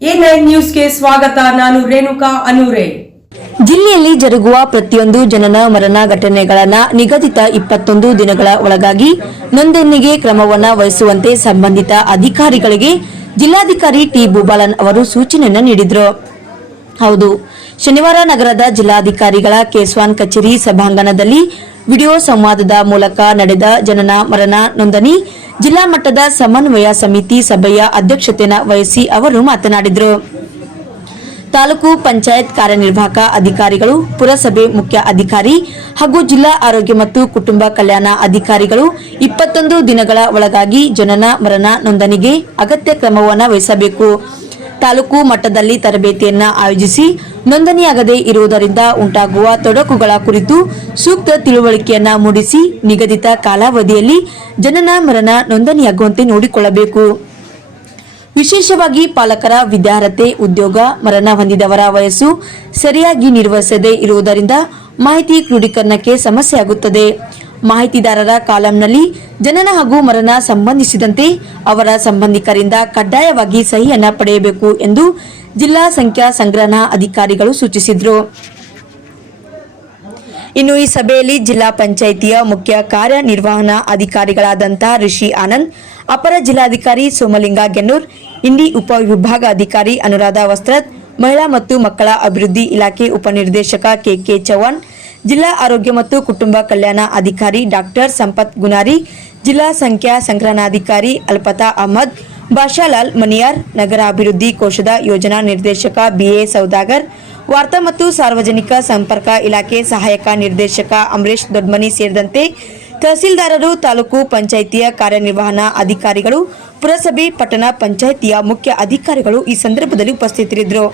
A ನ್ಯೂಸ್ಗೆ ಸ್ವಾಗತ, ನಾನು ರೇಣುಕಾ ಅನೂರೆ. ಜಿಲ್ಲೆಯಲ್ಲಿ ಜರುಗುವ ಪ್ರತಿಯೊಂದು ಜನನ ಮರಣ ಘಟನೆಗಳನ್ನು ನಿಗದಿತ ಇಪ್ಪತ್ತೊಂದು ದಿನಗಳ ಒಳಗಾಗಿ ನೋಂದಣಿಗೆ ಕ್ರಮವನ್ನು ವಹಿಸುವಂತೆ ಸಂಬಂಧಿತ ಅಧಿಕಾರಿಗಳಿಗೆ ಜಿಲ್ಲಾಧಿಕಾರಿ ಟಿ ಭೂಬಾಲನ್ ಅವರು ಸೂಚನೆಯನ್ನು ನೀಡಿದರು. ಹೌದು. ಶನಿವಾರ ನಗರದ ಜಿಲ್ಲಾಧಿಕಾರಿಗಳ ಕೇಸ್ವಾನ್ ಕಚೇರಿ ಸಭಾಂಗಣದಲ್ಲಿ ವಿಡಿಯೋ ಸಂವಾದದ ಮೂಲಕ ನಡೆದ ಜನನ ಮರಣ ನೋಂದಣಿ ಜಿಲ್ಲಾ ಮಟ್ಟದ ಸಮನ್ವಯ ಸಮಿತಿ ಸಭೆಯ ಅಧ್ಯಕ್ಷತೆಯನ್ನು ವಹಿಸಿ ಅವರು ಮಾತನಾಡಿದರು. ತಾಲೂಕು ಪಂಚಾಯತ್ ಕಾರ್ಯನಿರ್ವಾಹಕ ಅಧಿಕಾರಿಗಳು, ಪುರಸಭೆ ಮುಖ್ಯ ಅಧಿಕಾರಿ ಹಾಗೂ ಜಿಲ್ಲಾ ಆರೋಗ್ಯ ಮತ್ತು ಕುಟುಂಬ ಕಲ್ಯಾಣ ಅಧಿಕಾರಿಗಳು ಇಪ್ಪತ್ತೊಂದು ದಿನಗಳ ಒಳಗಾಗಿ ಜನನ ಮರಣ ನೋಂದಣಿಗೆ ಅಗತ್ಯ ಕ್ರಮವನ್ನು ವಹಿಸಬೇಕು. ತಾಲೂಕು ಮಟ್ಟದಲ್ಲಿ ತರಬೇತಿಯನ್ನ ಆಯೋಜಿಸಿ ನೋಂದಣಿಯಾಗದೇ ಇರುವುದರಿಂದ ಉಂಟಾಗುವ ತೊಡಕುಗಳ ಕುರಿತು ಸೂಕ್ತ ತಿಳುವಳಿಕೆಯನ್ನ ಮೂಡಿಸಿ ನಿಗದಿತ ಕಾಲಾವಧಿಯಲ್ಲಿ ಜನನ ಮರಣ ನೋಂದಣಿಯಾಗುವಂತೆ ನೋಡಿಕೊಳ್ಳಬೇಕು. ವಿಶೇಷವಾಗಿ ಪಾಲಕರ ವಿದ್ಯಾರ್ಹತೆ, ಉದ್ಯೋಗ, ಮರಣ ಹೊಂದಿದವರ ವಯಸ್ಸು ಸರಿಯಾಗಿ ನಿರ್ವಹಿಸದೇ ಇರುವುದರಿಂದ ಮಾಹಿತಿ ಕ್ರೋಢೀಕರಣಕ್ಕೆ ಸಮಸ್ಯೆಯಾಗುತ್ತದೆ. ಮಾಹಿತಿದಾರರ ಕಾಲಂನಲ್ಲಿ ಜನನ ಹಾಗೂ ಮರಣ ಸಂಬಂಧಿಸಿದಂತೆ ಅವರ ಸಂಬಂಧಿಕರಿಂದ ಕಡ್ಡಾಯವಾಗಿ ಸಹಿಯನ್ನು ಪಡೆಯಬೇಕು ಎಂದು ಜಿಲ್ಲಾ ಸಂಖ್ಯಾ ಸಂಗ್ರಹಣಾ ಅಧಿಕಾರಿಗಳು ಸೂಚಿಸಿದರು. ಇನ್ನು ಈ ಸಭೆಯಲ್ಲಿ ಜಿಲ್ಲಾ ಪಂಚಾಯಿತಿಯ ಮುಖ್ಯ ಕಾರ್ಯನಿರ್ವಹಣಾ ಅಧಿಕಾರಿಗಳಾದಂತಹ ರಿಷಿ ಆನಂದ್, ಅಪರ ಜಿಲ್ಲಾಧಿಕಾರಿ ಸೋಮಲಿಂಗ ಗೆನ್ನೂರ್ ಇಂಡಿ ಉಪವಿಭಾಗ ಅಧಿಕಾರಿ ಅನುರಾಧ ವಸ್ತ್ರತ್ ಮಹಿಳಾ ಮತ್ತು ಮಕ್ಕಳ ಅಭಿವೃದ್ಧಿ ಇಲಾಖೆ ಉಪನಿರ್ದೇಶಕ ಕೆಕೆ ಚೌಹಾಣ್ ಜಿಲ್ಲಾ ಆರೋಗ್ಯ ಮತ್ತು ಕುಟುಂಬ ಕಲ್ಯಾಣ ಅಧಿಕಾರಿ ಡಾಕ್ಟರ್ ಸಂಪತ್ ಗುನಾರಿ, ಜಿಲ್ಲಾ ಸಂಖ್ಯಾ ಸಂಗ್ರಹಣಾಧಿಕಾರಿ ಅಲ್ಪತಾ ಅಹಮದ್ ಬಾಷಾಲಾಲ್ ಮನಿಯಾರ್ ನಗರ ಅಭಿವೃದ್ಧಿ ಕೋಶದ ಯೋಜನಾ ನಿರ್ದೇಶಕ ಬಿಎ ಸೌದಾಗರ್, ವಾರ್ತಾ ಮತ್ತು ಸಾರ್ವಜನಿಕ ಸಂಪರ್ಕ ಇಲಾಖೆ ಸಹಾಯಕ ನಿರ್ದೇಶಕ ಅಮರೇಶ್ ದೊಡ್ಮನಿ ಸೇರಿದಂತೆ ತಹಸೀಲ್ದಾರರು, ತಾಲೂಕು ಪಂಚಾಯಿತಿಯ ಕಾರ್ಯನಿರ್ವಹಣಾ ಅಧಿಕಾರಿಗಳು, ಪುರಸಭೆ, ಪಟ್ಟಣ ಪಂಚಾಯಿತಿಯ ಮುಖ್ಯ ಅಧಿಕಾರಿಗಳು ಈ ಸಂದರ್ಭದಲ್ಲಿ ಉಪಸ್ಥಿತರಿದ್ದರು.